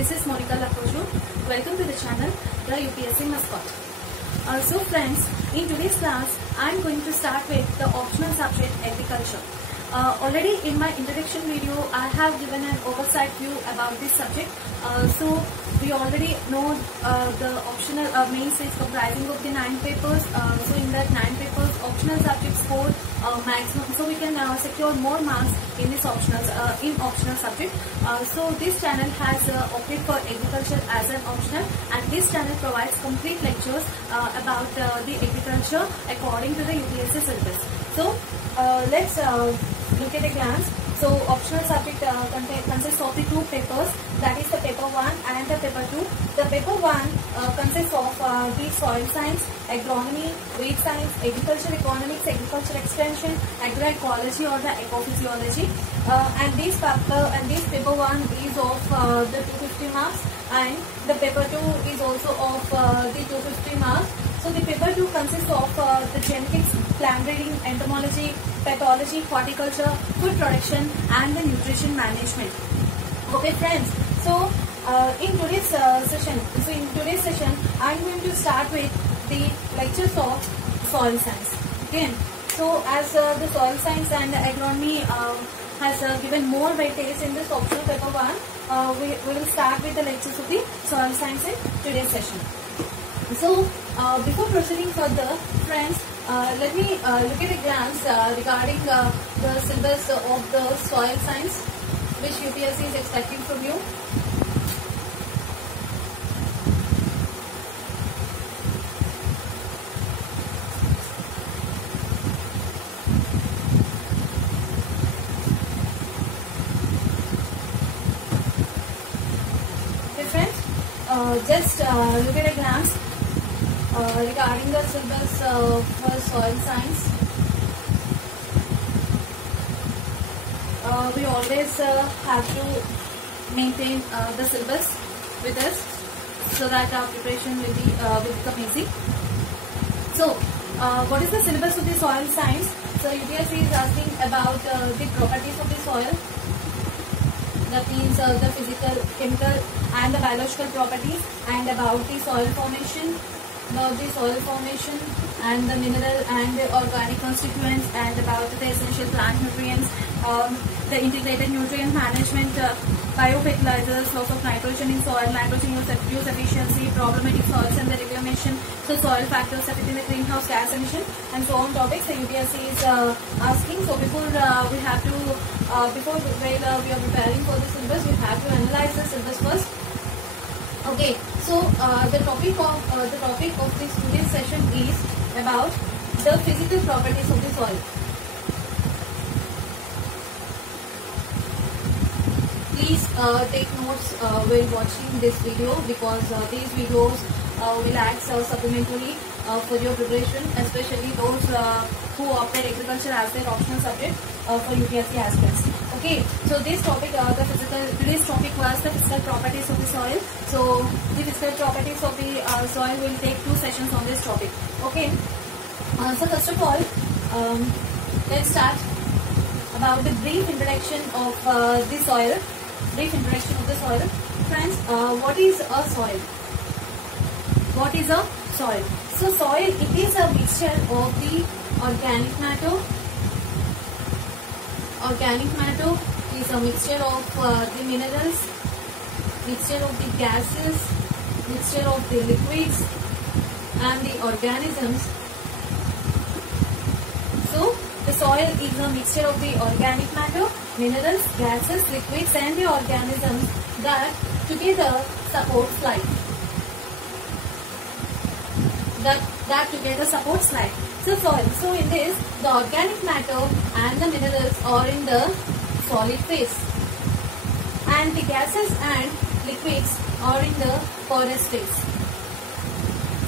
This is Monica Lakojo. Welcome to the channel, the UPSC Mascot. So friends, in today's class, I am going to start with the optional subject Agriculture. Already in my introduction video, I have given an oversight view about this subject. So we already know the optional main is comprising of the 9 papers. So in that 9 papers, optional subject score maximum. So we can secure more marks in this optional subject. So this channel has opted for agriculture as an optional, and this channel provides complete lectures about the agriculture according to the UPSC syllabus. So let's look at a glance. So optional subject consists of the 2 papers, that is the paper 1 and the paper 2. The paper 1 consists of the soil science, agronomy, weed science, agricultural economics, agricultural extension, agroecology or the ecophysiology. And this paper 1 is of the 250 marks, and the paper 2 is also of the 250 marks. So the paper 2 consists of the genetics, plant breeding, entomology, pathology, horticulture, food production and the nutrition management. Okay friends, so in today's session I am going to start with the lectures of soil science. Okay, so as the soil science and agronomy has given more weightage in this optional paper 1, we will start with the lectures of the soil science in today's session. So before proceeding further, friends, let me look at a glance regarding the syllabus of the soil science which UPSC is expecting from you. Okay friends, just look at a glance regarding the syllabus for soil science. We always have to maintain the syllabus with us so that our preparation will become easy. So what is the syllabus of the soil science? So UPSC is asking about the properties of the soil. That means the physical, chemical and the biological properties, and about the soil formation, and the mineral and the organic constituents, and about the essential plant nutrients, the integrated nutrient management, biofertilizers, loss of nitrogen in soil, nitrogen use efficiency, problematic soils and the reclamation, so soil factors affecting the greenhouse gas emission, and so on topics the UPSC is asking. So before we are preparing for the syllabus, we have to analyze the syllabus first. Okay, so the topic of this today's session is about the physical properties of the soil. Please take notes while watching this video, because these videos will act supplementary for your preparation, especially those who opted agriculture as their optional subject for UPSC aspirants. Okay, so this topic, today's topic was the physical properties of the soil. So the physical properties of the soil will take 2 sessions on this topic. Okay, so first of all, let's start about the brief introduction of the soil. Friends, what is a soil? What is a soil? So soil, it is a mixture of the organic matter. Organic matter is a mixture of the minerals, mixture of the gases, mixture of the liquids and the organisms. So the soil is a mixture of the organic matter, minerals, gases, liquids and the organisms that together supports life. That together supports life. So soil. So in this, the organic matter and the minerals are in the solid phase, and the gases and liquids are in the porous phase.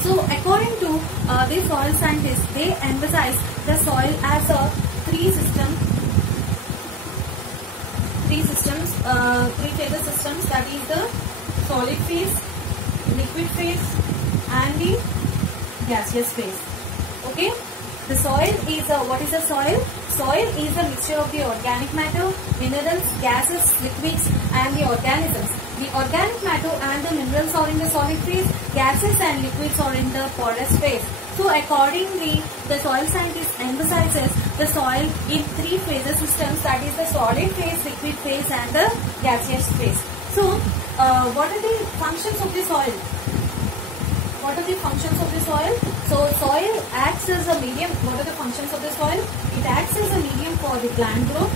So according to the soil scientists, they emphasize the soil as a three phase systems, that is the solid phase, liquid phase and the gaseous phase. Okay, the soil is what is a soil? Soil is a mixture of the organic matter, minerals, gases, liquids and the organisms. The organic matter and the minerals are in the solid phase, gases and liquids are in the porous phase. So accordingly, the soil scientist emphasizes the soil in three phases systems, that is the solid phase, liquid phase and the gaseous phase. So what are the functions of the soil? What are the functions of the soil? So soil acts as a medium. What are the functions of the soil? It acts as a medium for the plant growth.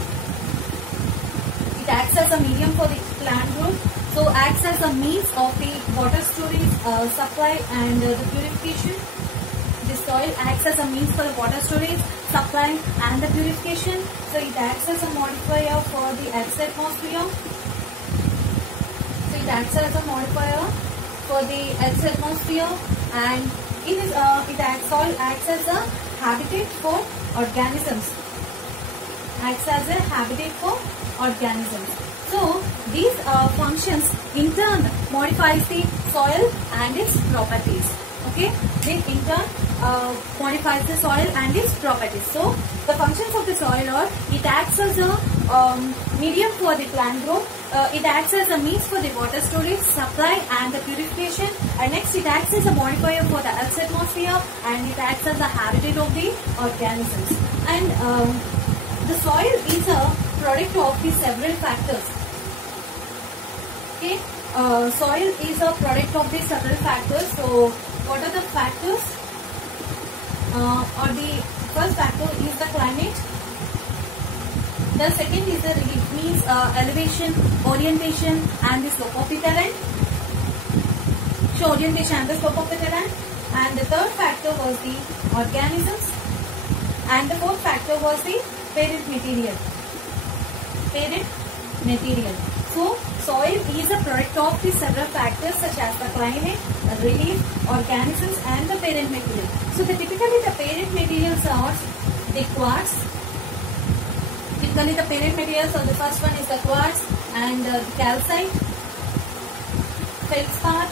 It acts as a medium for the plant growth. So acts as a means of the water storage, supply and the purification. The soil acts as a means for the water storage, supply and the purification. So it acts as a modifier for the Earth's atmosphere. So it acts as a modifier for the Earth's atmosphere, and soil acts as a habitat for organisms. Acts as a habitat for organisms. So these functions in turn modifies the soil and its properties. Okay, they in turn modifies the soil and its properties. So the functions of the soil are: it acts as a medium for the plant growth, it acts as a means for the water storage, supply and the purification, and next it acts as a modifier for the Earth's atmosphere, and it acts as a habitat of the organisms. And the soil is a product of the several factors. Okay, soil is a product of the several factors. So what are the factors? Or the first factor is the climate. The second is the relief, means elevation, orientation and the slope of the terrain. So orientation and the slope of the terrain. And the third factor was the organisms. And the fourth factor was the parent material. Parent material. So soil is a product of the several factors such as the climate, the relief, organisms and the parent material. So typically the parent materials are the quartz. Typically the parent materials, so the first one is the quartz and the calcite, feldspar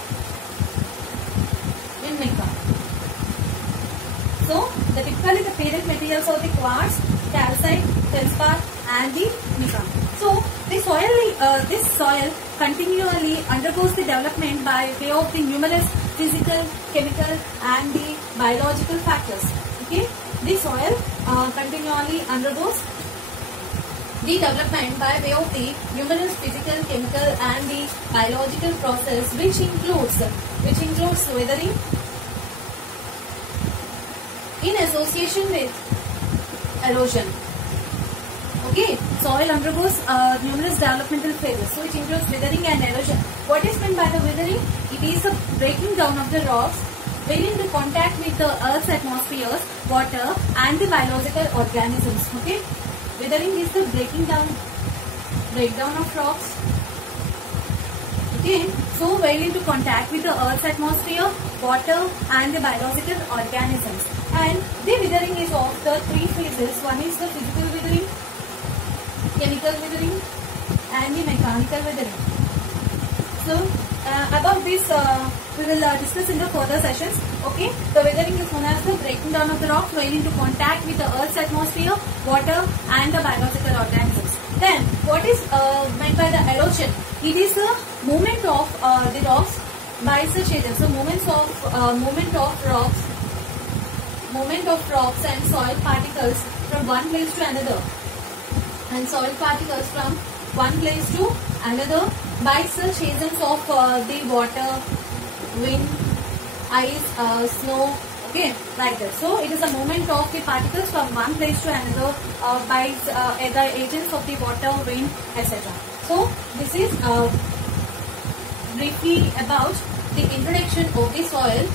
and mica. So typically the parent materials are the quartz, calcite, feldspar and the mica. So this soil continually undergoes the development by way of the numerous physical, chemical and the biological factors. Okay, the soil continually undergoes the development by way of the numerous physical, chemical and the biological process, which includes weathering in association with erosion. Okay, soil undergoes numerous developmental phases, so it includes weathering and erosion. What is meant by the weathering? It is the breaking down of the rocks, wherein the contact with the Earth's atmosphere, water and the biological organisms. Okay, weathering is the breakdown of rocks. Okay, so while into contact with the Earth's atmosphere, water and the biological organisms. And the weathering is of the three phases. One is the physical weathering, chemical weathering and the mechanical weathering. So about this we will discuss in the further sessions. Okay, the weathering is known as the breaking down of the rock while into contact with the Earth's atmosphere, water and the biological organisms. Then what is meant by the erosion? It is the movement of the rocks by such agents. So movement of rocks and soil particles from one place to another, and soil particles from one place to another by such agents of the water, wind, ice, snow. Okay, like that. So it is a movement of the particles from one place to another by the agents of the water, wind, etc. So this is briefly about the introduction of the soil.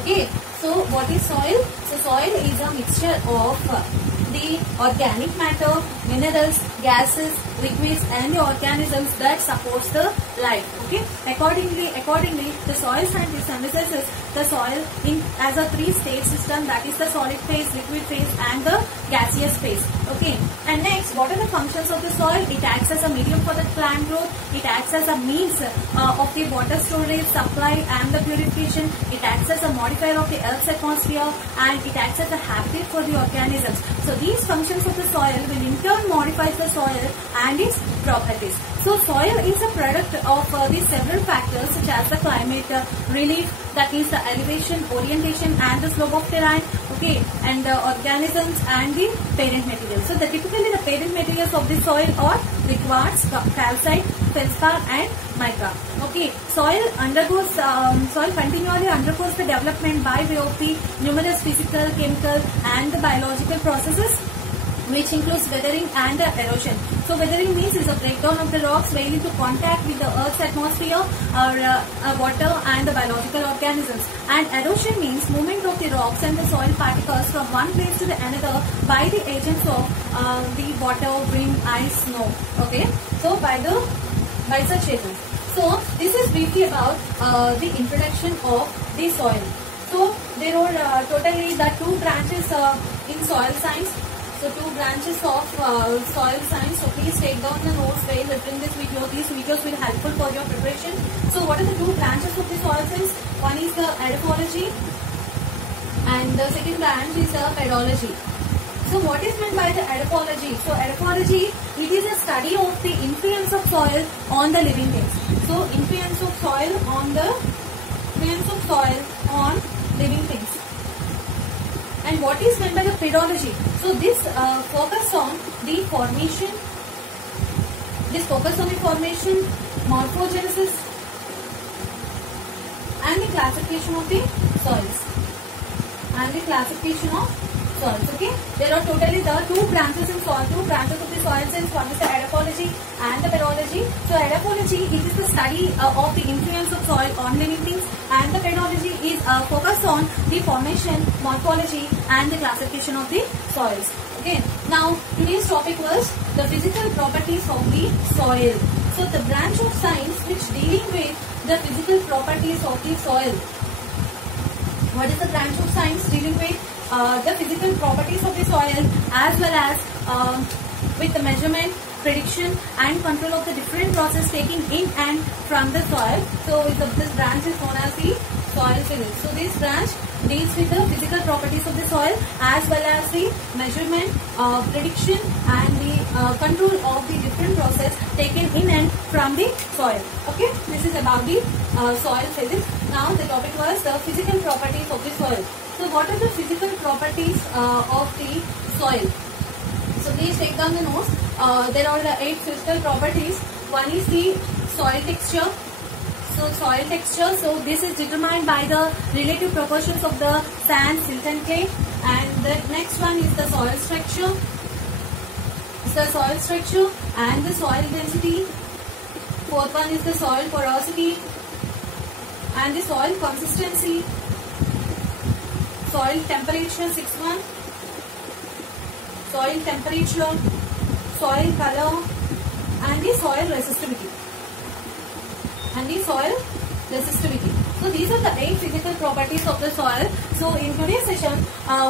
Okay, so what is soil? So soil is a mixture of the organic matter, minerals, gases, liquids and the organisms that supports the life. Okay, accordingly the soil scientist emphasizes the soil as a three-stage system, that is the solid phase, liquid phase and the gaseous phase. Okay, and next, what are the functions of the soil? It acts as a medium for the plant growth, it acts as a means of the water storage, supply and the purification, it acts as a modifier of the Earth's atmosphere and it acts as a habitat for the organisms. So these functions of the soil will in turn modify the soil and its properties. So So soil is a product of the several factors such as the climate, relief, that means the elevation, orientation and the slope of terrain, okay, and the organisms and the parent material. So typically the parent materials of the soil are the quartz, calcite, feldspar and mica. Okay, soil continually undergoes the development by way of the numerous physical, chemical and the biological processes, which includes weathering and erosion. So weathering means is a breakdown of the rocks while into contact with the Earth's atmosphere or water and the biological organisms. And erosion means movement of the rocks and the soil particles from one place to the another by the agents of the water, wind, ice, snow. Okay, so by such agents. So this is briefly about the introduction of the soil. So there are totally the two branches in soil science. So two branches of soil science. So please take down the notes while referring this video. These videos will be helpful for your preparation. So what are the two branches of the soil science? One is the edaphology and the second branch is the pedology. So what is meant by the edaphology? So edaphology, it is a study of the influence of soil on the living things. So influence of soil on living things. And what is meant by the pedology? So this focus on the formation, morphogenesis and the classification of the soils. Okay, there are totally the two branches in soil, two branches of the soil science. One is the edaphology and the pedology. So edaphology, it is the study of the influence of soil on living things, and the pedology is focused on the formation, morphology and the classification of the soils. Okay, now today's topic was the physical properties of the soil. So the branch of science which dealing with the physical properties of the soil. What is the branch of science dealing with the physical properties of the soil, as well as with the measurement, prediction and control of the different process taken in and from the soil. So this branch is known as the soil physics. So this branch deals with the physical properties of the soil as well as the measurement, prediction and the control of the different process taken in and from the soil. Okay, this is about the soil physics. Now the topic was the physical properties of the soil. So what are the physical properties of the soil? So please take down the notes. There are the 8 physical properties. One is the soil texture. So soil texture, so this is determined by the relative proportions of the sand, silt and clay. And the next one is the soil structure. The soil structure and the soil density. Fourth one is the soil porosity and the soil consistency. Soil temperature, 6th one. Soil temperature, soil color and the soil resistivity. So these are the 8 physical properties of the soil. So in today's session,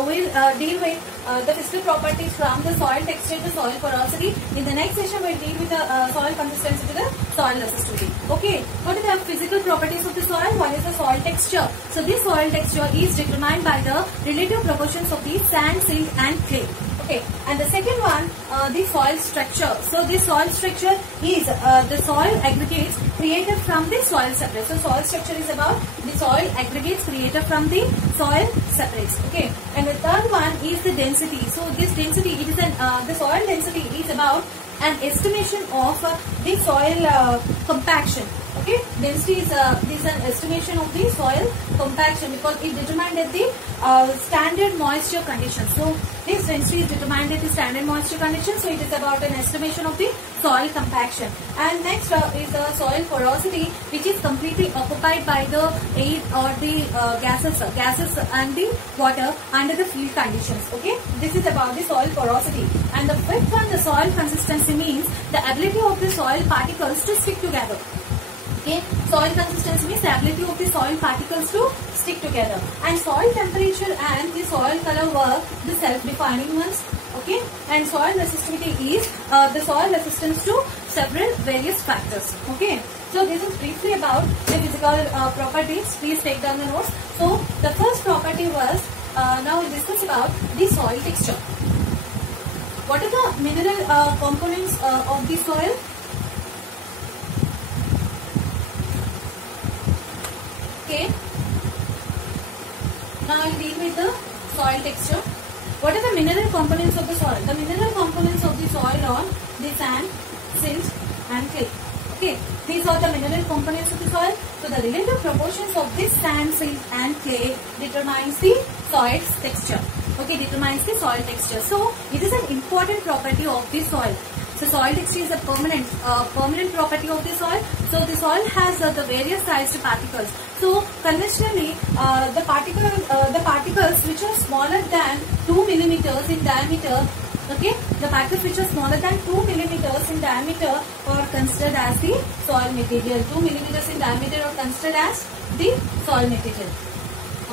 we'll deal with the physical properties from the soil texture to soil porosity. In the next session, we'll deal with the soil consistency to the soil resistivity. Okay, what are the physical properties of the soil? One is the soil texture. So this soil texture is determined by the relative proportions of the sand, silt and clay. Okay, and the second one, the soil structure. So this soil structure is the soil aggregates created from the soil separates. So soil structure is about the soil aggregates created from the soil separates. Okay, and the third one is the density. So this density, it is the soil density is about an estimation of the soil compaction. Okay, density is an estimation of the soil compaction because it determined at the standard moisture conditions. So this density is determined at the standard moisture conditions. So it is about an estimation of the soil compaction. And next is the soil porosity, which is completely occupied by the air or the gases and the water under the field conditions. Okay, this is about the soil porosity. And the fifth one, the soil consistency, means the ability of the soil particles to stick together. Okay, soil consistency means the ability of the soil particles to stick together. And soil temperature and the soil color were the self-defining ones. Okay, and soil resistivity is the soil resistance to several various factors. Okay, so this is briefly about the physical properties. Please take down the notes. So the first property was, now we discuss about the soil texture. What are the mineral components of the soil? Okay. Now I'll deal with the soil texture. What are the mineral components of the soil? The mineral components of the soil are the sand, silt and clay. Okay, these are the mineral components of the soil. So the relative proportions of this sand, silt and clay determines the soil's texture. Okay, determines the soil texture. So it is an important property of the soil. So soil texture is a permanent property of the soil. So the soil has the various sized particles. So conventionally, the particles which are smaller than 2 millimeters in diameter, okay, the particles which are smaller than 2 millimeters in diameter are considered as the soil material. 2 millimeters in diameter are considered as the soil material.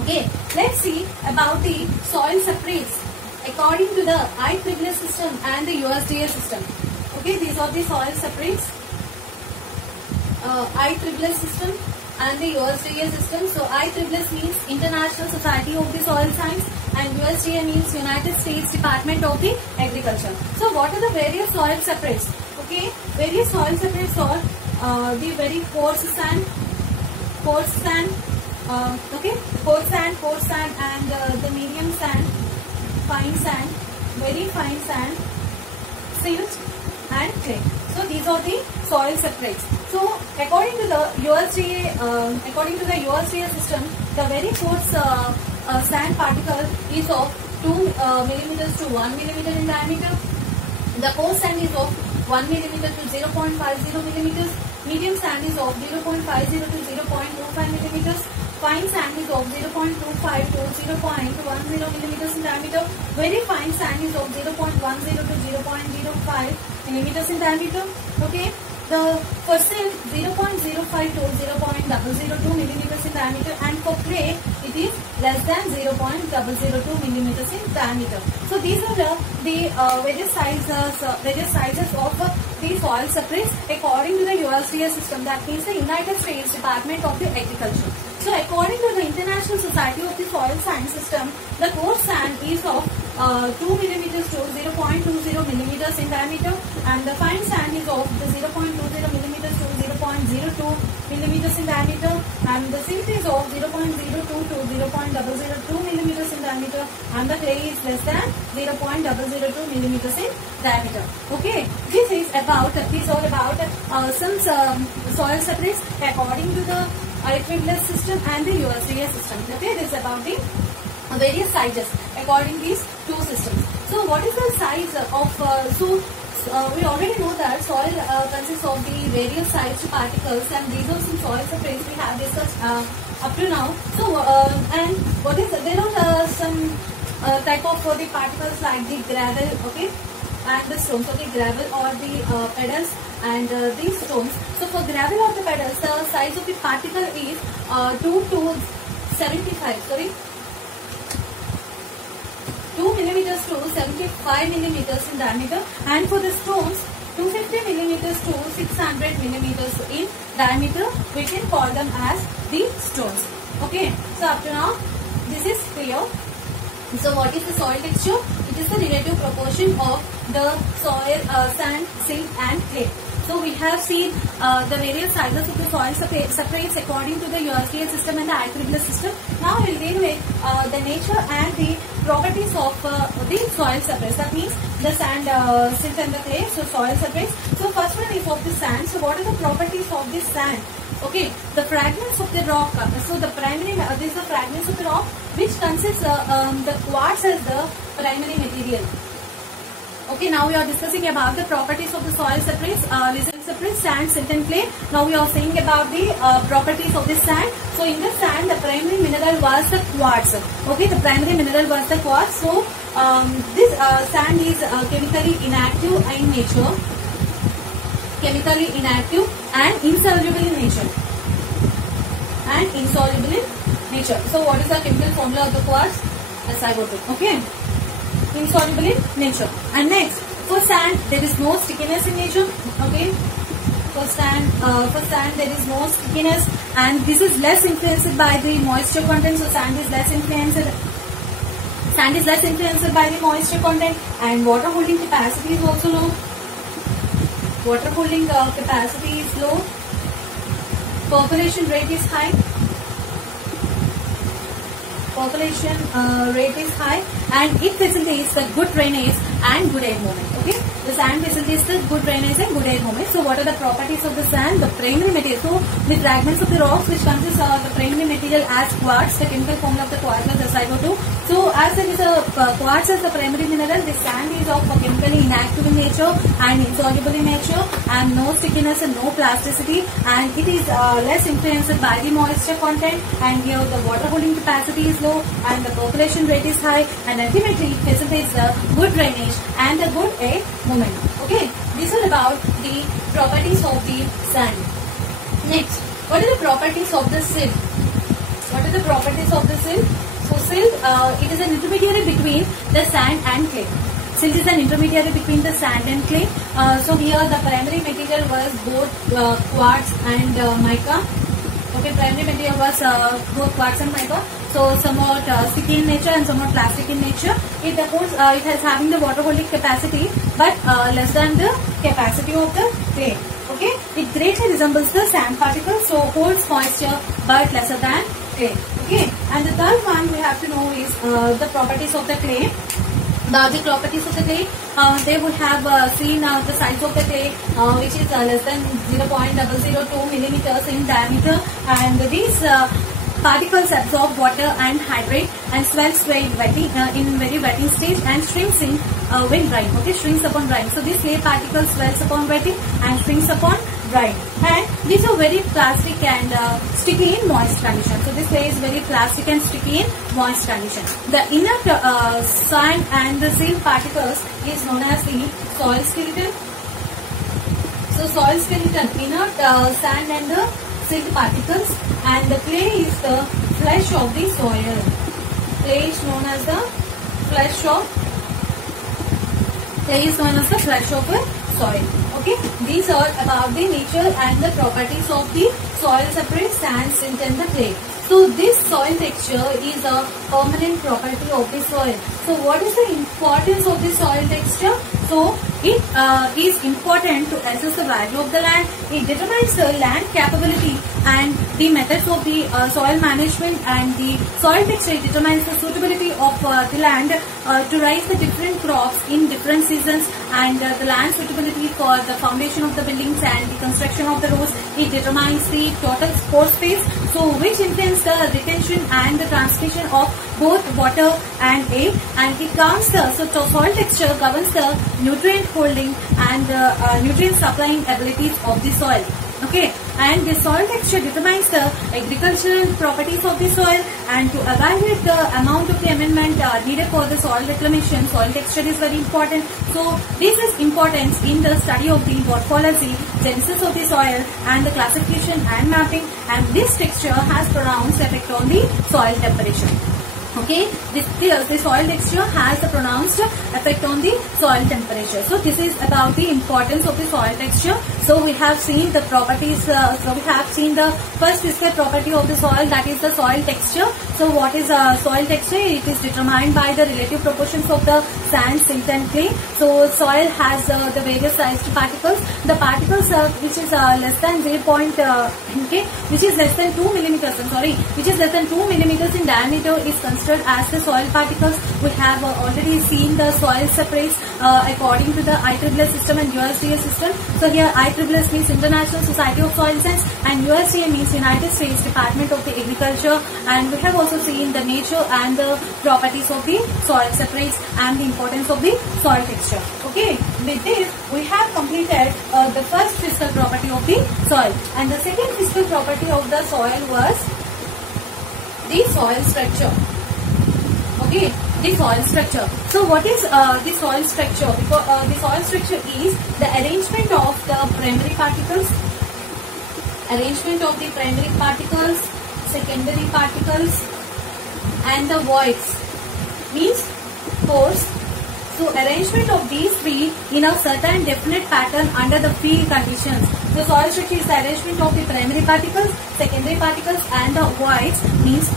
Okay, let's see about the soil separates according to the IEEE system and the USDA system. Okay, these are the soil separates, IEEE system and the USDA system. So IEEE means International Society of the Soil Science and USDA means United States Department of the Agriculture. So what are the various soil separates? Okay, various soil separates are the very coarse sand, coarse sand, and the medium sand, fine sand, very fine sand, silt and clay. So these are the soil separates. So according to the USDA system, the very coarse sand particle is of 2 millimeters to 1 millimeter in diameter. The coarse sand is of 1 millimeter to 0.50 millimeters. Medium sand is of 0.50 to 0.25 millimeters. Fine sand is of 0.25 to 0.10 millimeters in diameter. Very fine sand is of 0.10 to 0.05 millimeters in diameter. Okay. For silt 0.05 to 0.002 millimeters in diameter, and for clay it is less than 0.002 millimeters in diameter. So these are the various sizes of the soil separates according to the USDA system, that means the United States Department of the Agriculture. So according to the International Society of the Soil Science system, the coarse sand is of 2 millimeters to 0.20 millimeters in diameter, and the fine sand is of the 0.20 millimeters to 0.02 millimeters in diameter, and the silt is of 0.02 to 0.002 millimeters in diameter, and the clay is less than 0.002 millimeters in diameter. Okay, this is about some soil separates according to the IEEE system and the USDA system. Okay, this is about the various sizes according to these two systems. So what is the size of we already know that soil consists of the various sized particles, and these are some soil separates we have discussed up to now. So and what is there are some type of the particles like the gravel, okay, and the stones. Okay, gravel or the pedals and these stones. So for gravel or the pedals, the size of the particle is 2 to 2 millimeters to 75 millimeters in diameter, and for the stones 250 millimeters to 600 millimeters in diameter. We can call them as the stones. Okay, so up to now this is clear. So what is the soil texture? It is the relative proportion of the soil, sand, silt and clay. So we have seen the various sizes of the soil separates according to the USDA system and the IEEE system. Now we will deal with the nature and the properties of the soil separates. That means the sand, silt and the clay. So soil separates. So first one is of the sand. So what are the properties of this sand? Okay, the fragments of the rock. So the primary, these are the fragments of the rock which consists the quartz as the primary material. Okay, now we are discussing about the properties of the soil separates. Separates sand, silt and clay. Now we are saying about the properties of the sand. So in the sand, the primary mineral was the quartz. Okay, the primary mineral was the quartz. So this sand is chemically inactive in nature. Chemically inactive and insoluble in nature. And insoluble in nature. So what is the chemical formula of the quartz? SiO2. Okay. Insoluble in nature. And next, for sand there is no stickiness in nature. Okay, for sand there is no stickiness, and this is less influenced by the moisture content. So sand is less influenced by the moisture content, and water holding capacity is also low. Water holding capacity is low. Percolation rate is high. percolation rate is high, and it facilitates the good drainage and good air movement. Okay, the sand facilitates the good drainage and good air movement. So what are the properties of the sand? The primary material. So the fragments of the rocks which consists of the primary material as quartz, the chemical formula of the quartz is SiO2. So as there is a quartz as the primary mineral, the sand is of chemically inactive in nature and insoluble in nature, and no stickiness and no plasticity, and it is less influenced by the moisture content, and here the water holding capacity is low and the percolation rate is high, and ultimately it facilitates the good drainage and the good air movement. Okay, this is about the properties of the sand. Next, what are the properties of the silt? What are the properties of the silt? So silt, it is an intermediary between the sand and clay. Silt is an intermediary between the sand and clay. So here the primary material was both quartz and mica. Okay, primary material was both quartz and mica. So somewhat sticky in nature and somewhat plastic in nature. It has having the water holding capacity, but less than the capacity of the clay. Okay, it greatly resembles the sand particle, so holds moisture but lesser than clay. Okay, and the third one we have to know is the properties of the clay. The properties of the clay, they would have seen the size of the clay, which is less than 0.002 millimeters in diameter, and these particles absorb water and hydrate and swells in very wetting stage and shrinks in when drying. Okay, shrinks upon drying. So this clay particle swells upon wetting and shrinks upon drying, and these are very plastic and sticky in moist condition. So this clay is very plastic and sticky in moist condition. The inner sand and the silt particles is known as the soil skeleton. So soil skeleton, inner sand and the silt particles, and the clay is the flesh of the soil. Clay is known as the flesh of the soil. Okay, these are about the nature and the properties of the soil separate sand, silt and the clay. So this soil texture is a permanent property of the soil. So what is the importance of the soil texture? So it is important to assess the value of the land. It determines the land capability and the methods of the soil management, and the soil texture determines the suitability of the land to raise the different crops in different seasons, and the land suitability for the foundation of the buildings and the construction of the roads. It determines the total pore space, so which influences the retention and the transmission of both water and air, and it governs the soil texture governs the nutrient holding and nutrient supplying abilities of the soil. Okay, and the soil texture determines the agricultural properties of the soil, and to evaluate the amount of the amendment needed for the soil reclamation, soil texture is very important. So this is importance in the study of the morphology, genesis of the soil, and the classification and mapping, and this texture has pronounced effect on the soil temperature. Okay, the soil texture has a pronounced effect on the soil temperature. So this is about the importance of the soil texture. So we have seen the properties, so we have seen the first physical property of the soil, that is the soil texture. So what is soil texture? It is determined by the relative proportions of the sand, silt and clay. So soil has the various sized particles. The particles which is less than 2 millimeters, which is less than 2 millimeters in diameter is considered as the soil particles. We have already seen the soil separates according to the IEEE system and USDA system. So here IEEE means International Society of Soil Science and USDA means United States Department of the Agriculture, and we have also seen the nature and the properties of the soil separates and the importance of the soil texture. Okay, with this we have completed the first physical property of the soil, and the second physical property of the soil was the soil structure. Okay, the soil structure. So what is the soil structure? Because the soil structure is the arrangement of the primary particles, secondary particles, and the voids, means pores. So arrangement of these three in a certain definite pattern under the field conditions. So soil structure is the arrangement of the primary particles, secondary particles and the voids, means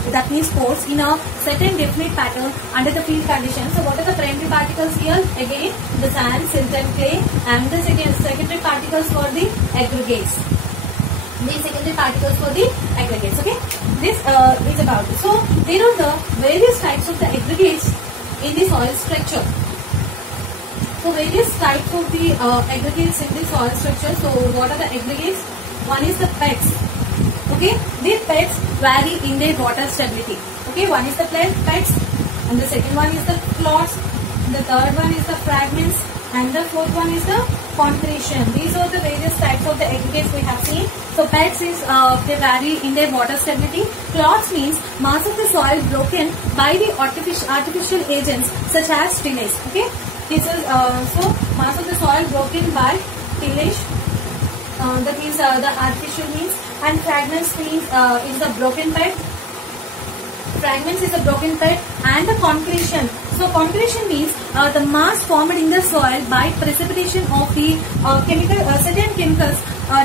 pores in a certain definite pattern under the field conditions. So what are the primary particles here? Again the sand, silt and clay, and the secondary particles for the aggregates. These secondary particles for the aggregates. Okay, this is about. So there are the various types of the aggregates in the soil structure. So various types of the aggregates in the soil structure. So what are the aggregates? One is the beds. Okay, these beds vary in their water stability. Okay, one is the beds, and the second one is the clots, the third one is the fragments, and the fourth one is the concretion. These are the various types of the aggregates we have seen. So beds is they vary in their water stability. Clots means mass of the soil broken by the artificial agents such as tillage. Okay, this is so mass of the soil broken by tillage. That means the artificial means, and fragments means is the broken bed. Fragments is a broken bed, and the concretion. So concretion means the mass formed in the soil by precipitation of the certain chemicals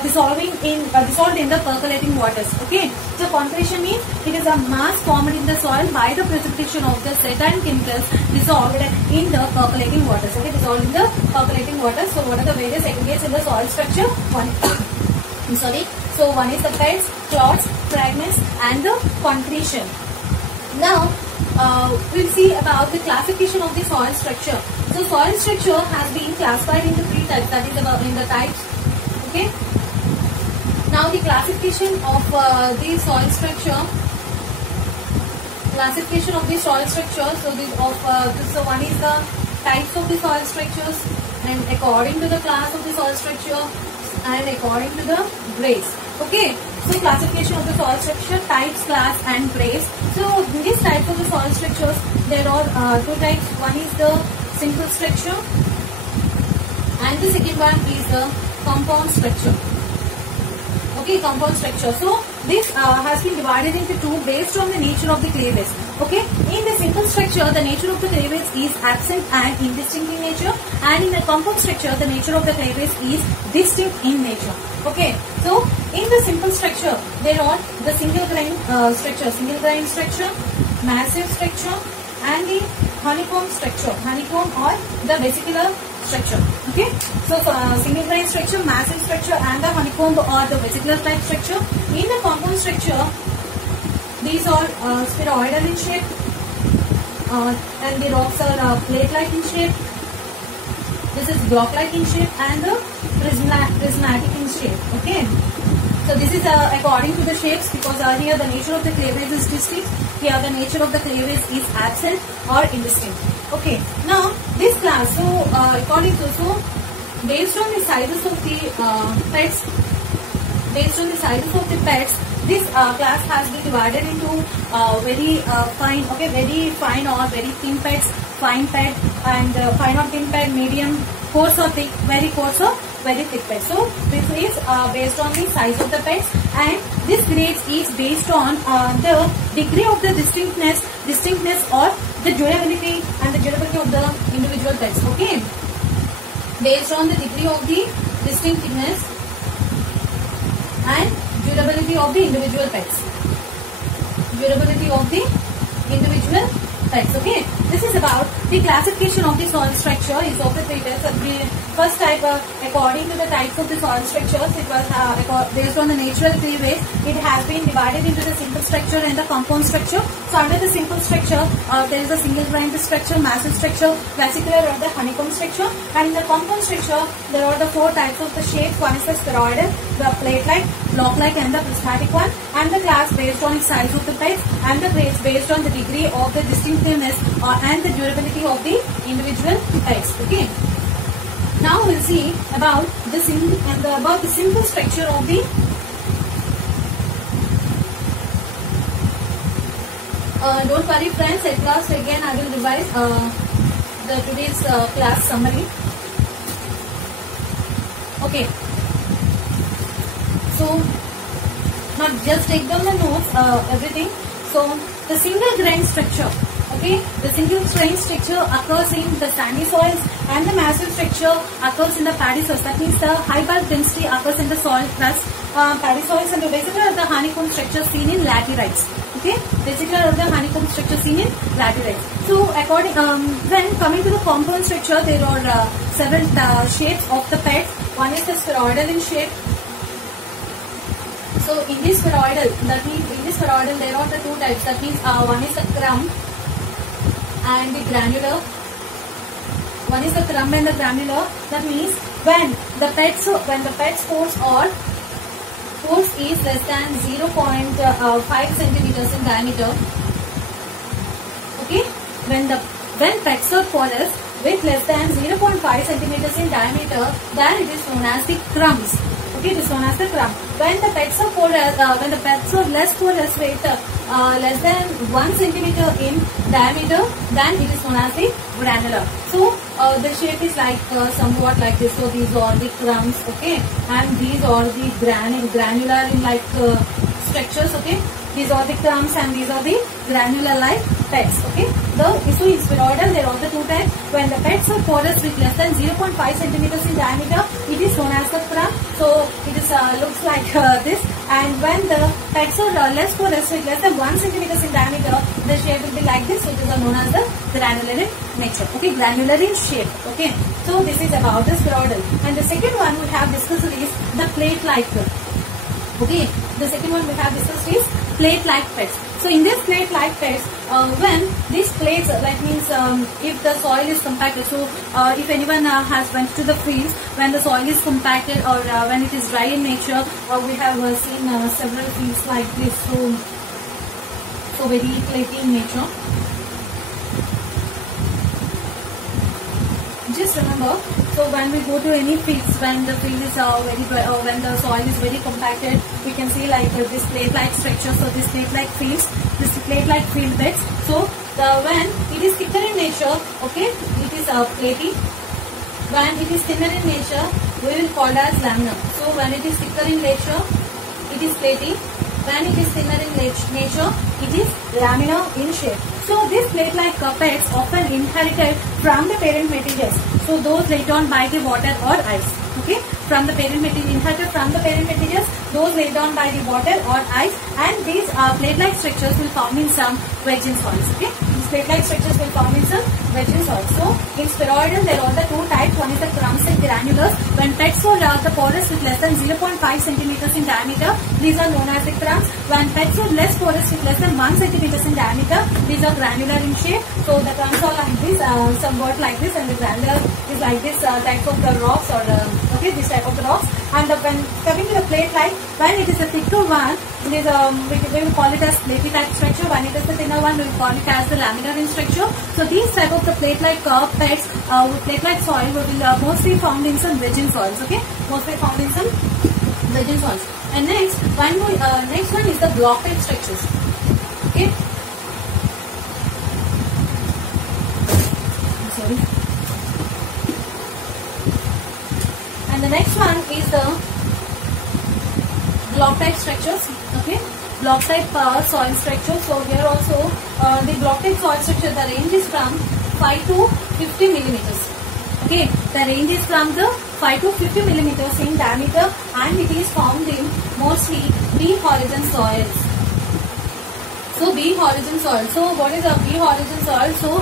dissolved in the percolating waters. Okay, so concretion means it is a mass formed in the soil by the precipitation of the certain chemicals dissolved in the percolating waters. Okay, dissolved in the percolating waters. So what are the various aggregates in the soil structure? So one is the beds, clots, fragments, and the concretion. Now we'll see about the classification of the soil structure. So soil structure has been classified into three types. That is about in the types. Okay. Now the classification of the soil structure. Classification of the soil structure. So one is the types of the soil structures, and according to the class of the soil structure, and according to the grades. Okay, so classification of the soil structure, types, class, and grades. So in these types of the soil structures, there are two types. One is the simple structure, and the second one is the compound structure. Okay, compound structure. So this has been divided into two based on the nature of the clay base. Okay, in the simple structure, the nature of the clay base is absent and indistinct in nature, and in the compound structure, the nature of the clay base is distinct in nature. Okay, so in the simple structure, there are the single grain structure, massive structure, and the honeycomb structure, honeycomb or the vesicular structure. Okay, so single grain structure, massive structure, and the honeycomb or the vesicular type structure. In the compound structure, these are spheroidal in shape, and the rocks are plate-like in shape. This is block-like in shape, and the prismatic in shape. Okay, so this is according to the shapes, because here the nature of the clay base is distinct. Here the nature of the clay base is absent or indistinct. Okay, now this class, so according to, so based on the sizes of the pets, this class has been divided into very fine or very thin pets, fine pet, and fine or thin pet, medium, coarse or thick, very coarse or very thick pets. So this is based on the size of the pets, and this grades is based on the degree of the distinctness or the durability and the durability of the individual pets. Okay, based on the degree of the distinctiveness and durability of the individual pets. Okay, this is about the classification of the soil structure. Is of the three types. The first type, according to the types of the soil structures, it was based on the natural clay base. It has been divided into the simple structure and the compound structure. So under the simple structure, there is a single grain structure, massive structure, vesicular or the honeycomb structure, and in the compound structure, there are the four types of the shapes. One is the spheroidal, the plate-like, block-like, and the prismatic one. And the class based on its size of the pets, and the grades based on the degree of the distinctiveness and the durability of the individual pets. Okay. Now we'll see about the simple structure of the don't worry friends, at last again I will revise today's class summary. Okay, so now just take down the notes, everything. So the single grain structure, okay, the single grain structure occurs in the sandy soils, and the massive structure occurs in the paddy soils. That means the high bulk density occurs in the soil crust, paddy soils, and the vesicular or the honeycomb structure seen in laterites. Okay, vesicular or the honeycomb structure seen in laterites. So according when coming to the compound structure, there are several shapes of the pets. One is the spheroidal in shape. So in this spheroidal, spheroidal, there are the two types. That means one is the crumb and the granular. One is the crumb and the granular. That means when the PET pores is less than 0.5 centimeters in diameter. Okay, when PETs are porous with less than 0.5 centimeters in diameter, then it is known as the crumbs. Okay, it is known as the crumb. When the PETs are porous, when the PETs are less porous with less than 1 centimeter in diameter, then it is known as the granular. So the shape is like somewhat like this. So these are the crumbs, okay, and these are the granular in like structures, okay. These are the crumbs and these are the granular like PETs, okay. So in spheroidal there are the two types. When the PETs are porous with less than 0.5 centimeters in diameter, it is known as the crumb. So it is looks like this. And when the PETs are less porous with less than 1 centimeters in diameter, the shape will be like this. So it is known as the granular in nature, okay, granular in shape, okay. So this is about the spheroidal. And the second one we have discussed is the plate-like. Okay, the second one we have discussed is plate-like PETs. So in this plate-like PETs, when these plates, that means if the soil is compacted, so if anyone has went to the fields, when the soil is compacted or when it is dry in nature, we have seen several fields like this, so very platey in nature. Just remember, so when we go to any fields, when the field is very dry or when the soil is very compacted, we can see like this plate-like structure. So this plate-like fields, this plate-like field beds. So when it is thicker in nature, okay, it is platey. When it is thinner in nature, we will call it as laminar. So when it is thicker in nature, it is platey. When it is thinner in nature, it is laminar in shape. So these plate-like PETs often inherited from the parent materials. So those laid down by the water or ice. Okay, from the parent material, inherited from the parent materials, those laid down by the water or ice, and these plate-like structures will form in some virgin soils. Okay, these plate-like structures will form in some virgin soils. So in spheroidal there are the two types. One is the crumbs and granulars. When PETs are the porous with less than 0.5 centimeters in diameter, these are known as the crumbs. When PETs are less porous with less than 1 centimeters in diameter, these are granular in shape. So the crumbs are like this, somewhat like this, and the granular is like this type of the rocks or okay, this type of the rocks. And when coming to the plate-like, when it is a thicker one, it is we will call it as platey-like structure. When it is the thinner one, we will call it as the laminar in structure. So these type of the plate-like PETs with plate-like soil will mostly found in some virgin soils. Okay, mostly found in some virgin soils. And next one is the block-type structures. Okay. Sorry. And the next one is the block-type structures. Okay, block-type soil structure. So here also the block-type soil structure, the range is from 5 to 50 millimeters. Okay, the range is from the 5 to 50 millimeters in diameter, and it is found in mostly B horizon soils. So B horizon soil. So what is a B horizon soil? So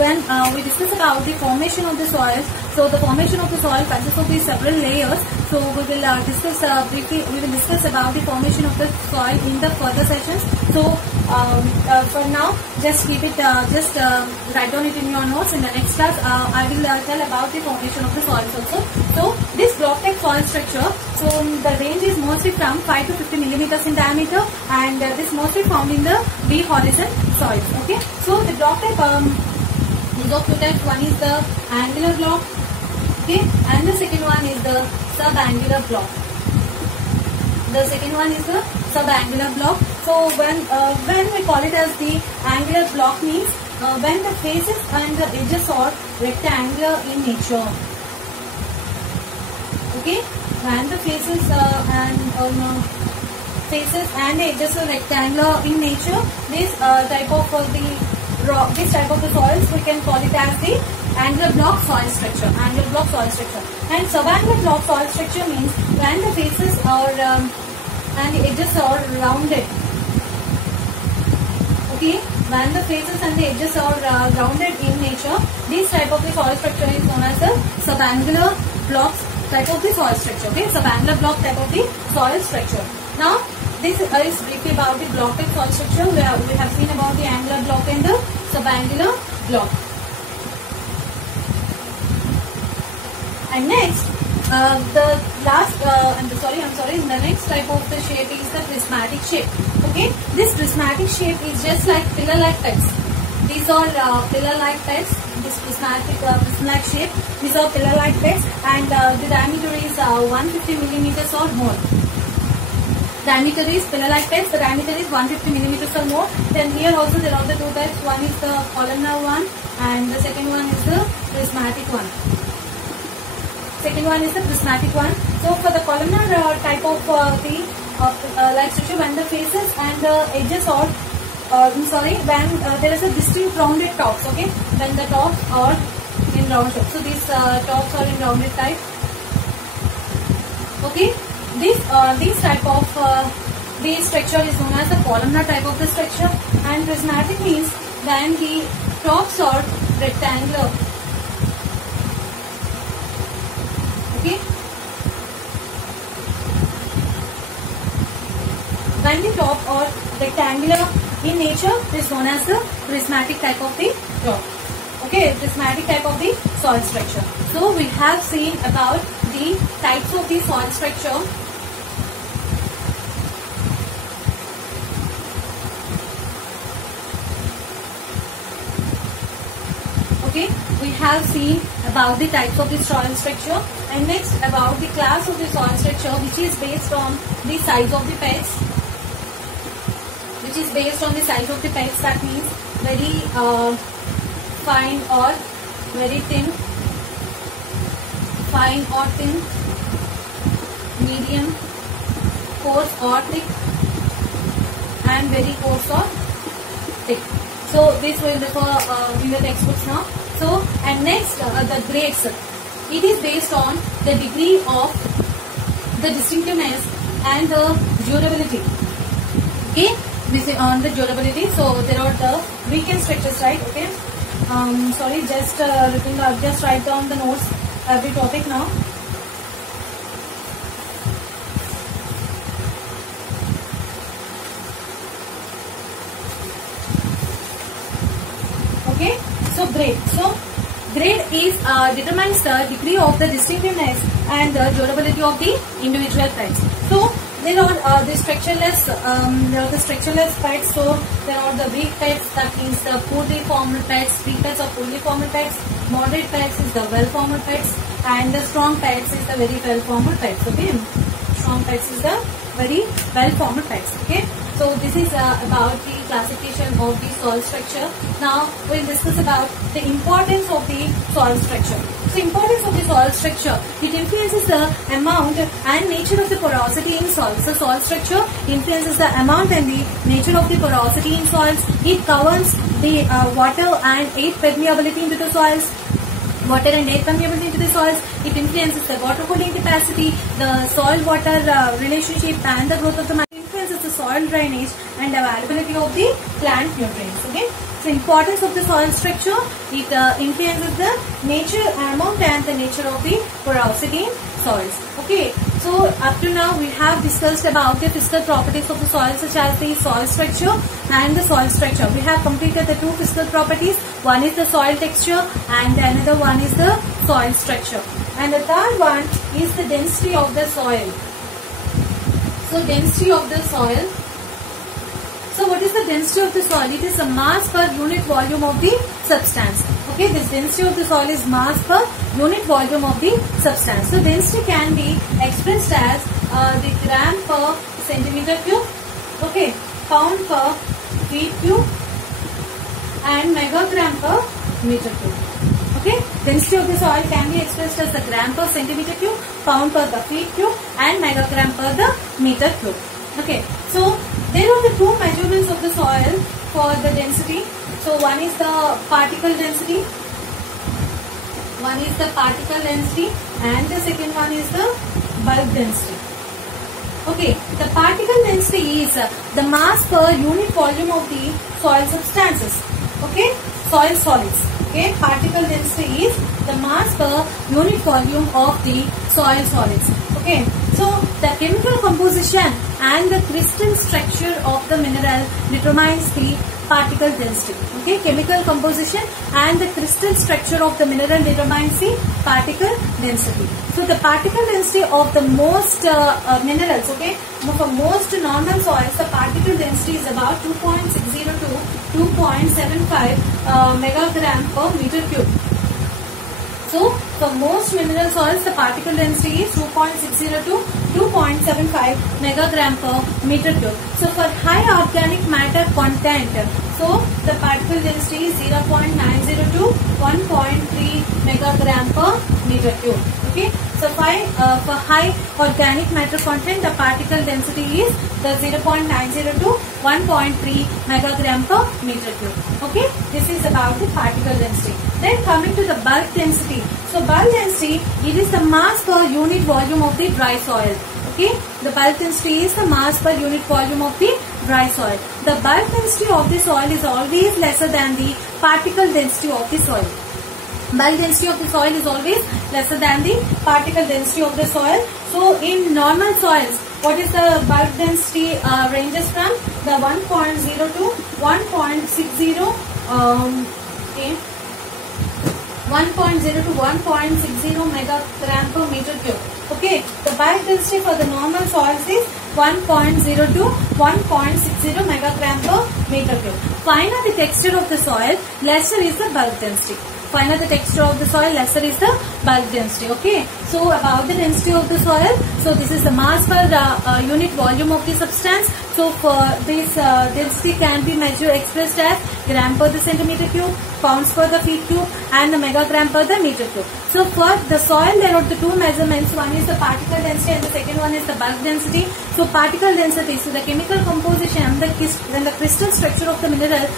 when we discuss about the formation of the soils, so the formation of the soil consists of these several layers. So we will discuss briefly. We will discuss about the formation of the soil in the further sessions. So for now, just keep it. Write down it in your notes. In the next class, I will tell about the formation of the soils also. So this block-type soil structure. So the range is mostly from 5 to 50 millimeters in diameter, and this mostly found in the B horizon soils. Okay. So the block-type is of two types. One is the angular block. Okay, and the second one is the subangular block. The second one is the subangular block. So when we call it as the angular block, means when the faces and the edges are rectangular in nature. Okay, when the faces and the edges are rectangular in nature, this type of the soils we can call it as the angular block soil structure. Angular block soil structure. And subangular block soil structure means when the faces are and the edges are rounded. Okay, when the faces and the edges are rounded in nature, this type of the soil structure is known as the subangular blocks type of the soil structure. Okay, subangular block type of the soil structure. Now this is briefly about the block type soil structure, where we have seen about the angular block and the subangular block. And next, the next type of the shape is the prismatic shape. Okay, this prismatic shape is just like pillar-like pets. These are pillar-like pets. This prismatic shape. These are pillar-like pets, and the diameter is 150 millimeters or more. Diameter is pillar-like pets. The diameter is 150 millimeters or more. Then here also there are the two types. One is the columnar one, and the second one is the prismatic one. Second one is the prismatic one. So for the columnar type of the like structure, when the faces and the edges are when there is a distinct rounded tops. Okay, when the tops are in round shape. So these tops are in rounded type. Okay, this type of the structure is known as the columnar type of the structure, and prismatic means when the tops are rectangular. Okay, when the top or rectangular in nature is known as the prismatic type of the rock. Okay, prismatic type of the soil structure. So we have seen about the types of the soil structure. Okay, we have seen about the types of the soil structure, and next about the class of the soil structure, which is based on the size of the beds. Which is based on the size of the beds. That means very fine or very thin, fine or thin, medium, coarse or thick, and very coarse or thick. So this will refer in the textbooks now. So, and next the grades. It is based on the degree of the distinctiveness and the durability. Okay, this is on the durability. So there are the weekend structures, right? Okay. Sorry, just just write down the notes every topic now. Okay, so grade. So grade is determines the degree of the distinctiveness and the durability of the individual types. So there are the structureless pets. So there are the weak pets, that means the poorly formed pets. Weak pets are poorly formed pets. Moderate pets is the well formed pets, and the strong pets is the very well formed pets. Okay, strong pets is the very well formed pets. Okay. So this is about the classification of the soil structure. Now we will discuss about the importance of the soil structure. So importance of the soil structure, it influences the amount and nature of the porosity in soils. So soil structure influences the amount and the nature of the porosity in soils. It governs the water and air permeability into the soils. Water and air permeability into the soils. It influences the water holding capacity, the soil-water relationship, and the growth of the matter. Influences the soil drainage and availability of the plant nutrients. Okay. So importance of the soil structure, it influences the nature, amount, and the nature of the porosity in soils. Okay. So up to now we have discussed about the physical properties of the soil, such as the soil structure and the soil structure. We have completed the two physical properties. One is the soil texture and another one is the soil structure. And the third one is the density of the soil. So density of the soil. So what is the density of the soil? It is the mass per unit volume of the substance. Okay, this density of the soil is mass per unit volume of the substance. So density can be expressed as the gram per centimeter cube, okay, pound per feet cube, and megagram per meter cube. Okay, density of the soil can be expressed as the gram per centimeter cube, pound per the feet cube, and megagram per the meter cube. Okay, so there are the two measurements of the soil for the density. So one is the particle density, and the second one is the bulk density. Okay, the particle density is the mass per unit volume of the soil substances. Okay, soil solids. Okay, particle density is the mass per unit volume of the soil solids. Okay, So the chemical composition and the crystal structure of the mineral determines the particle density. Okay, chemical composition and the crystal structure of the mineral determines the particle density. So the particle density of the most minerals, okay, for most normal soils, the particle density is about 2.60 to 2.75 megagram per meter cube. So for most mineral soils, the particle density is 2.60 to 2.75 megagram per meter cube. So for high organic matter content, so the particle density is 0.90 to 1.3 megagram per meter cube. Okay. So for high organic matter content, the particle density is the 0.90 to 1.3 megagram per meter cube. Okay. This is about the particle density. Then coming to the bulk density. So bulk density, it is the mass per unit volume of the dry soil. Okay, the bulk density is the mass per unit volume of the dry soil. The bulk density of the soil is always lesser than the particle density of the soil. Bulk density of the soil is always lesser than the particle density of the soil. So in normal soils, what is the bulk density ranges from the 1.0 to 1.60 okay, 1.0 to 1.60 megagram per meter cube. Okay, the bulk density for the normal soils is 1.0 to 1.60 megagram per meter cube. Finer the texture of the soil, lesser is the bulk density. Finer the texture of the soil, lesser is the bulk density. Okay, so about the density of the soil, so this is the mass per unit volume of the substance. So for this density can be measured, expressed as gram per the centimeter cube, pounds per the feet cube, and the megagram per the meter cube. So for the soil, there are the two measurements. One is the particle density and the second one is the bulk density. So particle density, so the chemical composition and the crystal structure of the mineral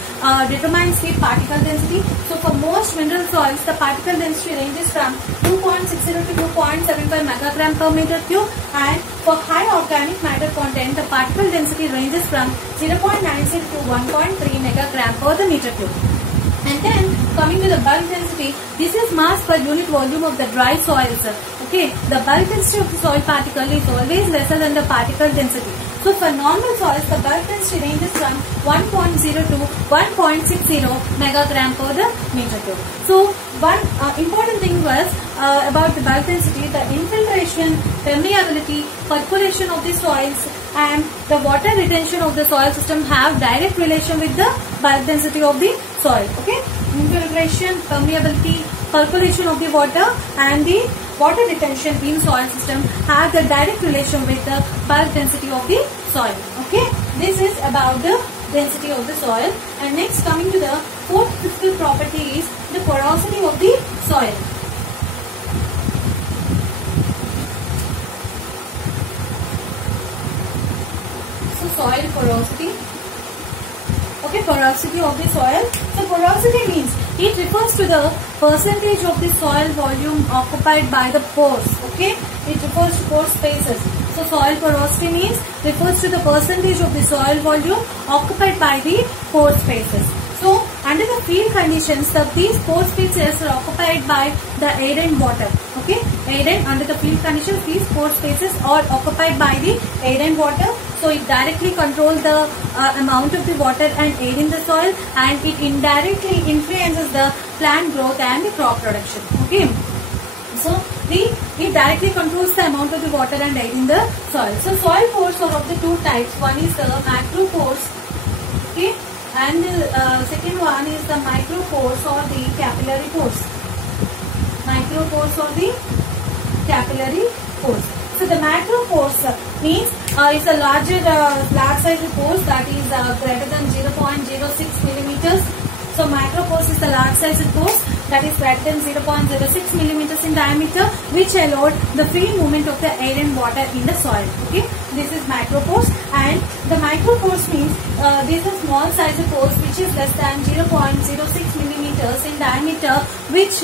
determines the particle density. So for most mineral soils, the particle density ranges from 2.60 to 2.75 megagram per meter cube, and for high organic matter content, the particle density ranges from 0.90 to 1.3 megagram per the meter cube. And then coming to the bulk density, this is mass per unit volume of the dry soils. Okay, the bulk density of the soil particle is always lesser than the particle density. So for normal soils, the bulk density ranges from 1.0 to 1.60 megagram per the meter cube. So one important thing was about the bulk density, the infiltration, permeability, percolation of the soils and the water retention of the soil system have direct relation with the bulk density of the soil. Okay, infiltration, permeability, percolation of the water and the water retention in soil system have the direct relation with the bulk density of the soil. Okay, this is about the density of the soil. And next, coming to the fourth physical property is the porosity of the soil. So soil porosity. Okay, porosity of the soil. So porosity means it refers to the percentage of the soil volume occupied by the pores. Okay, it refers to pore spaces. So soil porosity means refers to the percentage of the soil volume occupied by the pore spaces. So under the field conditions, these pore spaces are occupied by the air and water. Okay, air and under the field conditions, these pore spaces are occupied by the air and water. So it directly controls the amount of the water and air in the soil, and it indirectly influences the plant growth and the crop production. Okay, so it directly controls the amount of the water and air in the soil. So soil pores are of the two types. One is the macro pores. Okay, and the second one is the micro pores or the capillary pores. Micro pores or the capillary pores. So the macro pores means it's a large size pores that is greater than 0.06 millimeters. So macro pores is the large size pores that is greater than 0.06 millimeters in diameter, which allowed the free movement of the air and water in the soil. Okay, this is macro pores. And the micro pores means these are small size pores which is less than 0.06 millimeters in diameter, which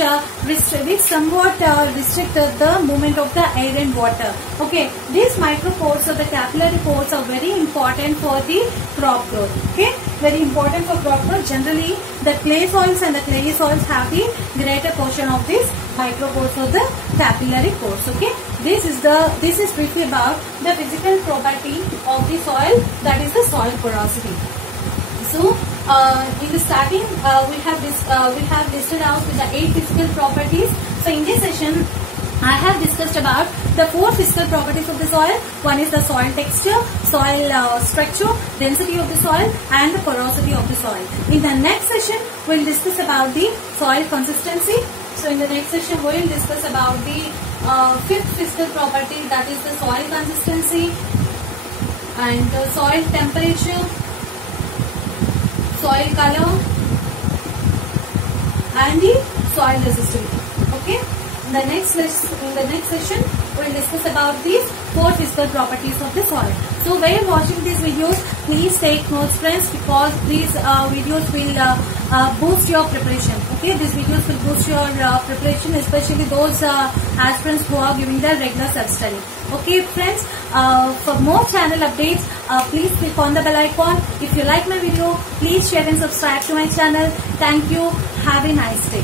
somewhat restrict the movement of the air and water. Okay, these micro pores or the capillary pores are very important for the crop growth. Okay, very important for crop growth. Generally, the clay soils and the clayey soils have the greater portion of this micro pores or the capillary pores. Okay, this is briefly about the physical property of the soil, that is the soil porosity. So in the starting we have listed out with the 8 physical properties. So in this session I have discussed about the 4 physical properties of the soil. One is the soil texture, soil structure, density of the soil, and the porosity of the soil. In the next session we will discuss about the soil consistency. So in the next session we will discuss about the 5th physical property, that is the soil consistency, and the soil temperature, soil color, and the soil resistivity. Okay. In the next session we will discuss about these 4 physical properties of the soil. So while watching these videos, please take notes, friends, because these videos will boost your preparation. Okay, these videos will boost your preparation, especially those aspirants who are giving their regular self-study. Okay, friends, for more channel updates, please click on the bell icon. If you like my video, please share and subscribe to my channel. Thank you. Have a nice day.